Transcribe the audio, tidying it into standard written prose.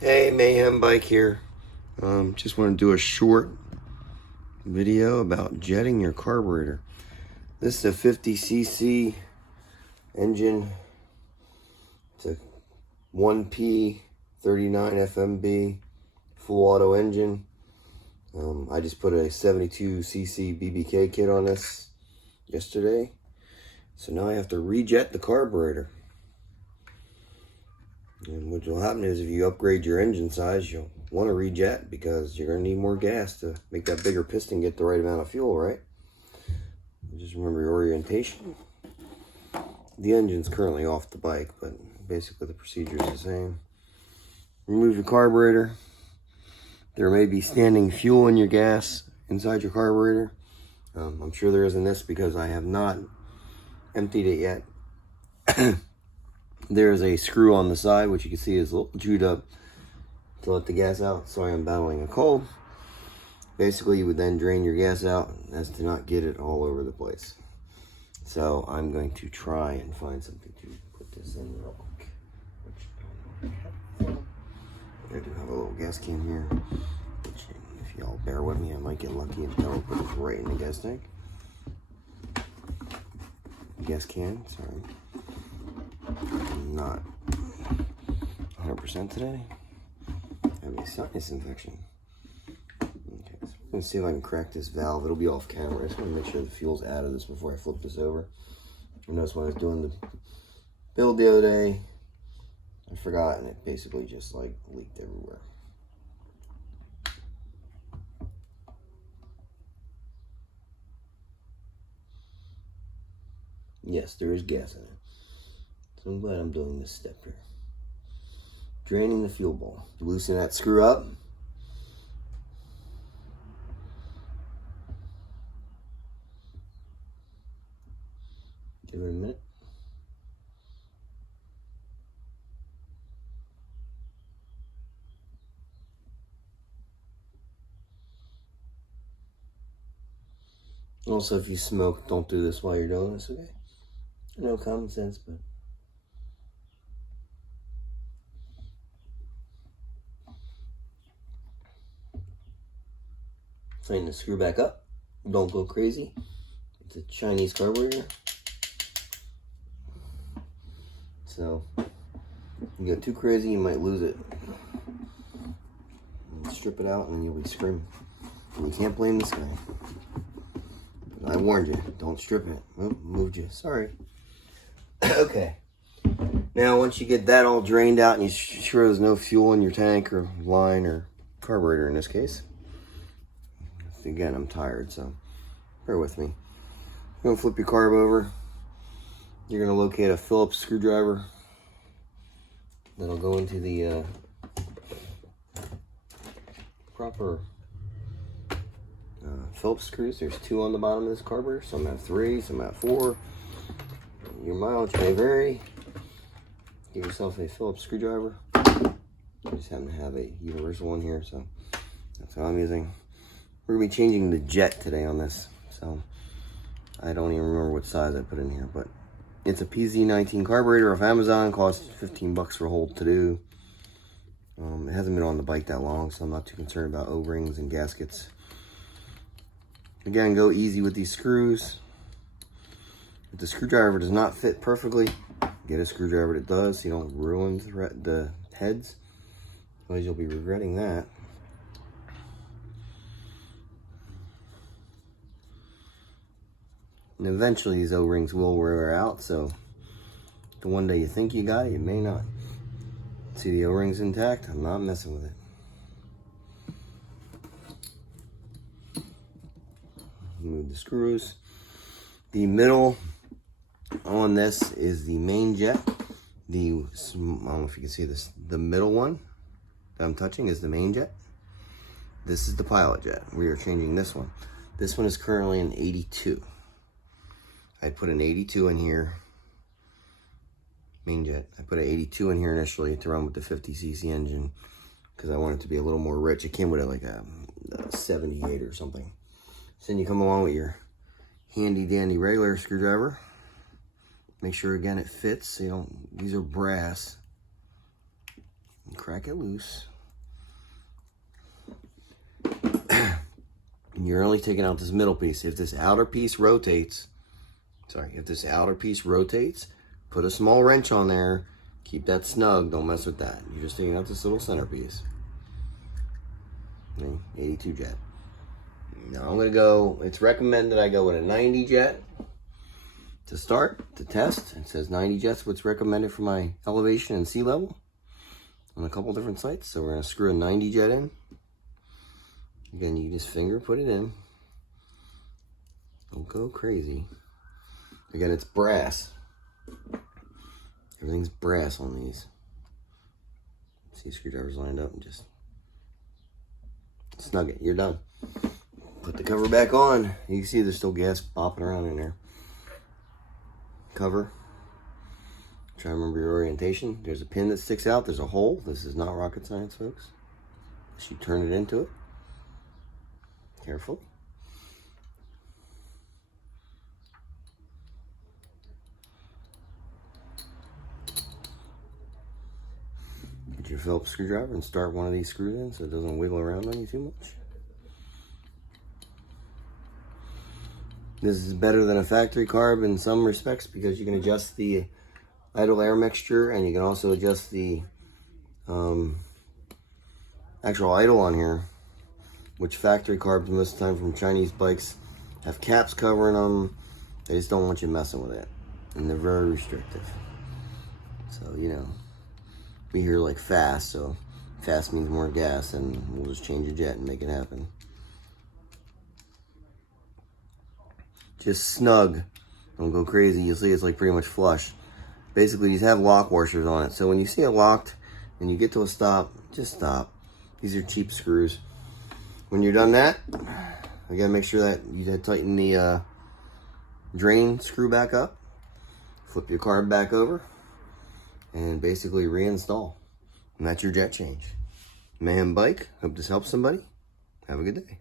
Hey, Mayhem Bike here. Just want to do a short video about jetting your carburetor. This is a 50cc engine. It's a 1P39FMB full auto engine. I just put a 72cc BBK kit on this yesterday. So now I have to rejet the carburetor. And what will happen is if you upgrade your engine size, you'll want to rejet because you're going to need more gas to make that bigger piston get the right amount of fuel, right? Just remember your orientation. The engine's currently off the bike, but basically the procedure is the same. Remove your carburetor. There may be standing fuel in your gas inside your carburetor. I'm sure there is in this because I have not emptied it yet. There's a screw on the side, which you can see is a little chewed up to let the gas out. Sorry, I'm battling a cold. Basically, you would then drain your gas out as to not get it all over the place. So I'm going to try and find something to put this in real quick. I do have a little gas can here, which if y'all bear with me, I might get lucky and I'll put this right in the gas tank. Gas can, sorry. I'm not 100% today. I have a sinus infection. Okay, so I'm gonna see if I can crack this valve. It'll be off camera. I just want to make sure the fuel's out of this before I flip this over. I noticed when I was doing the build the other day, I forgot and it basically just like leaked everywhere. Yes, there is gas in it. So I'm glad I'm doing this step here. Draining the fuel bowl. Loosen that screw up. Give it a minute. Also, if you smoke, don't do this while you're doing this, okay? I know common sense, but tighten the screw back up. Don't go crazy. It's a Chinese carburetor. So, you go too crazy, you might lose it. And strip it out and you'll be screaming. And you can't blame this guy. But I warned you, don't strip it. Oh, moved you, sorry. Okay. Now, once you get that all drained out and you're sure there's no fuel in your tank or line or carburetor in this case. Again, I'm tired, so bear with me. You're gonna flip your carb over. You're gonna locate a Phillips screwdriver that'll go into the proper Phillips screws. There's 2 on the bottom of this carburetor. Some have 3, some have 4. Your mileage may vary. Give yourself a Phillips screwdriver. I just happen to have a universal one here, so that's what I'm using. We're gonna be changing the jet today on this, so I don't even remember what size I put in here, but it's a PZ19 carburetor off Amazon. Costs 15 bucks for a whole to do. It hasn't been on the bike that long, so I'm not too concerned about O-rings and gaskets. Again, go easy with these screws. If the screwdriver does not fit perfectly, get a screwdriver that does so you don't ruin the heads. Otherwise you'll be regretting that. And eventually these O-rings will wear out, so the one day you think you got it, you may not. See the O-rings intact? I'm not messing with it. Move the screws. The middle on this is the main jet. I don't know if you can see this. The middle one that I'm touching is the main jet. This is the pilot jet. We are changing this one. This one is currently an 82. I put an 82 in here. Main jet. I put an 82 in here initially to run with the 50cc engine because I want it to be a little more rich. It came with like a 78 or something. So then you come along with your handy dandy regular screwdriver. Make sure again it fits, so you don't, these are brass. And crack it loose. And you're only taking out this middle piece. If this outer piece rotates, put a small wrench on there. Keep that snug, don't mess with that. You're just taking out this little centerpiece. 82 jet. Now I'm gonna go, it's recommended I go with a 90 jet to start, to test. It says 90 jets, what's recommended for my elevation and sea level on a couple different sites. So we're gonna screw a 90 jet in. Again, you just finger put it in. Don't go crazy. Again, it's brass. Everything's brass on these. See, screwdrivers lined up and just snug it. You're done. Put the cover back on. You can see there's still gas popping around in there. Cover. Try to remember your orientation. There's a pin that sticks out. There's a hole. This is not rocket science, folks. Unless you turn it into it. Carefully. Get your Phillips screwdriver and start one of these screws in so it doesn't wiggle around on you too much. This is better than a factory carb in some respects because you can adjust the idle air mixture and you can also adjust the actual idle on here, which factory carbs most of the time from Chinese bikes have caps covering them. They just don't want you messing with it, and they're very restrictive. So, you know, we hear like fast, so fast means more gas, and we'll just change a jet and make it happen. Just snug, don't go crazy. You'll see it's like pretty much flush. Basically, these have lock washers on it, so when you see it locked and you get to a stop, just stop. These are cheap screws. When you're done that, you gotta make sure that you tighten the drain screw back up, flip your carb back over, and basically reinstall. And that's your jet change. Mayhem Bike, hope this helps somebody. Have a good day.